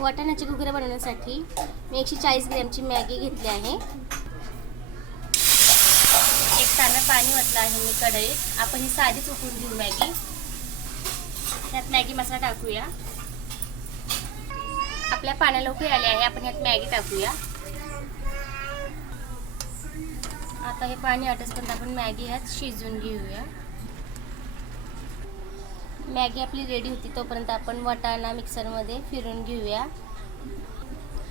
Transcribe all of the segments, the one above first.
वाटाण्याचे घुगऱ्या बनवण्यासाठी मी एकशे चाळीस ग्रॅमची मॅगी घेतली आहे. एक तांब्या पाणी ओतलं आहे मी कढईत. आपण ही साधीच उकळून घेऊ मॅगी. त्यात मॅगी मसाला टाकूया. आपल्या पाण्याला उकळी आली आहे आपण ह्यात मॅगी टाकूया. आता हे पाणी आटसपर्यंत आपण मॅगी ह्यात शिजवून घेऊया. मॅगी आपली रेडी होती तोपर्यंत आपण वाटाणा मिक्सरमध्ये फिरून घेऊया.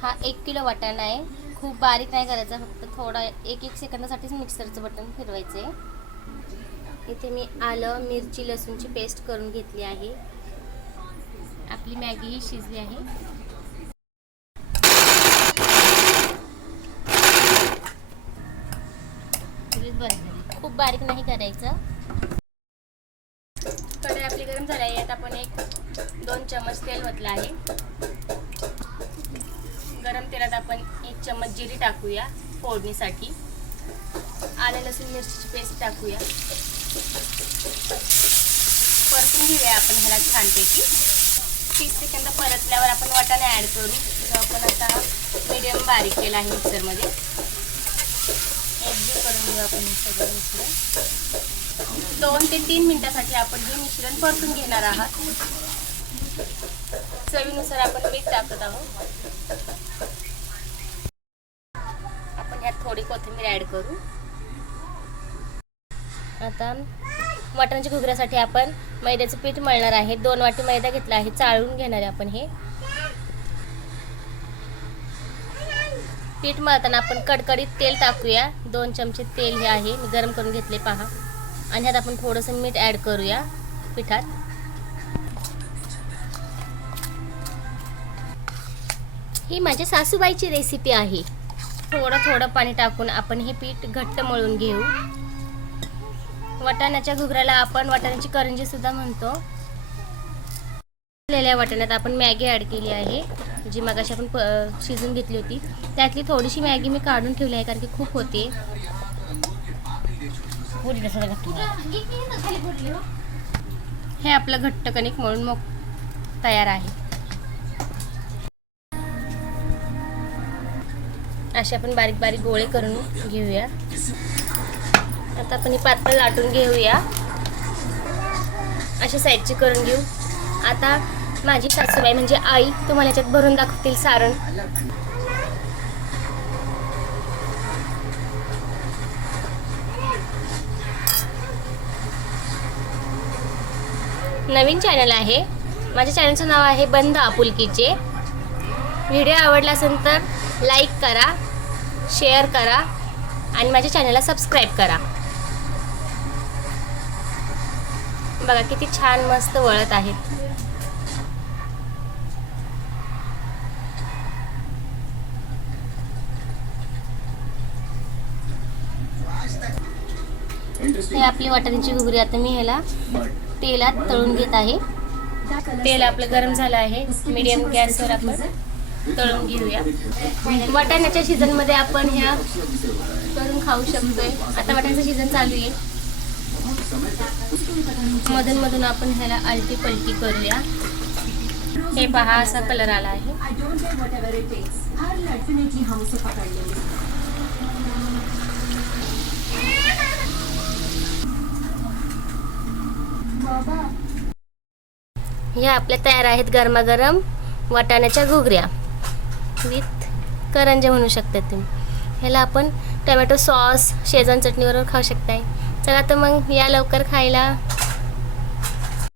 हा एक किलो वाटाणा आहे. खूप बारीक नाही करायचा फक्त थोडा एक एक सेकंदासाठीच मिक्सरचं बटन फिरवायचं आहे इथे मी आलं मिरची लसूणची पेस्ट करून घेतली आहे. आपली मॅगी ही शिजली आहे. खूप बारीक नाही करायचं कढई आपली गरम झाली आहे यात आपण एक दोन चमच तेल ओतलं आहे. गरम तेलात आपण एक चमच जिरी टाकूया फोडणीसाठी. आले लसूण मिरचीची पेस्ट टाकूया. परतून घेऊया आपण ह्याला छानपैकी. तीस सेकंद परतल्यावर आपण वाटाणे ॲड करू जो आपण आता मिडियम बारीक केला आहे मिक्सरमध्ये एकजीव करून घेऊ आपण हे सगळं मिक्सर दोन ते तीन मिनिटासाठी आपण हे मिश्रण परतून घेणार आहात. चवीनुसार आपण मीठ टाकत आहोत. आपण ह्यात थोडी कोथिंबीर ॲड करू. आता मटणाच्या घुगऱ्यासाठी आपण मैद्याचं पीठ मळणार आहे. दोन वाटी मैदा घेतला आहे. चाळून घेणार आहे आपण हे. पीठ मळताना आपण कडकडीत तेल टाकूया. दोन चमचे तेल हे आहे. मी गरम करून घेतले पहा. आणि ह्यात आपण थोडंसं मीठ ॲड करूया पिठात. ही माझ्या सासूबाईची रेसिपी आहे. थोडं थोडं पाणी टाकून आपण हे पीठ घट्ट मळून घेऊ. वाटाण्याच्या घुगऱ्याला आपण वाटाण्याची करंजी सुद्धा म्हणतो. शिजलेल्या वाटाण्यात आपण मॅगी ॲड केली आहे जी मगाशी आपण प- शिजून घेतली होती. त्यातली थोडीशी मॅगी मी काढून ठेवली आहे कारण की खूप होते. हे आपलं घट्ट कणिक म्हणून मग तयार आहे. असे आपण बारीक बारीक गोळे करून घेऊया. आता आपण ही पातळ लाटून घेऊया. अशा साईडची करून घेऊ. आता माझी सासूबाई म्हणजे आई तुम्हाला याच्यात भरून दाखवतील सारण. नवीन चॅनल आहे. माझ्या चॅनलचं नाव आहे बंद आपुलकीचे. व्हिडिओ आवडला असेल तर लाईक करा शेअर करा आणि माझ्या चॅनलला सबस्क्राईब करा. बघा किती छान मस्त वळत आहेत हे आपली वाटाण्याची घुगरी आता मी ह्याला तेलात तळून घेत आहे. तेल आपलं गरम झालं आहे. मीडियम गॅसवर आपण तळून घेऊया. वाटाण्याच्या सीझनमध्ये आपण ह्या करून खाऊ शकतोय. आता वाटाण्याचं सीझन चालू आहे. मधून मधून आपण ह्याला आलटी पलटी करूया. हे पहा असा कलर आला आहे. ह्या आपल्या तयार आहेत गरमागरम वाटाण्याच्या घुगऱ्या विथ करंजे म्हणू शकता तुम्ही. ह्याला आपण टमॅटो सॉस शेजवान चटणीबरोबर खाऊ शकताय. चला तर मग या लवकर खायला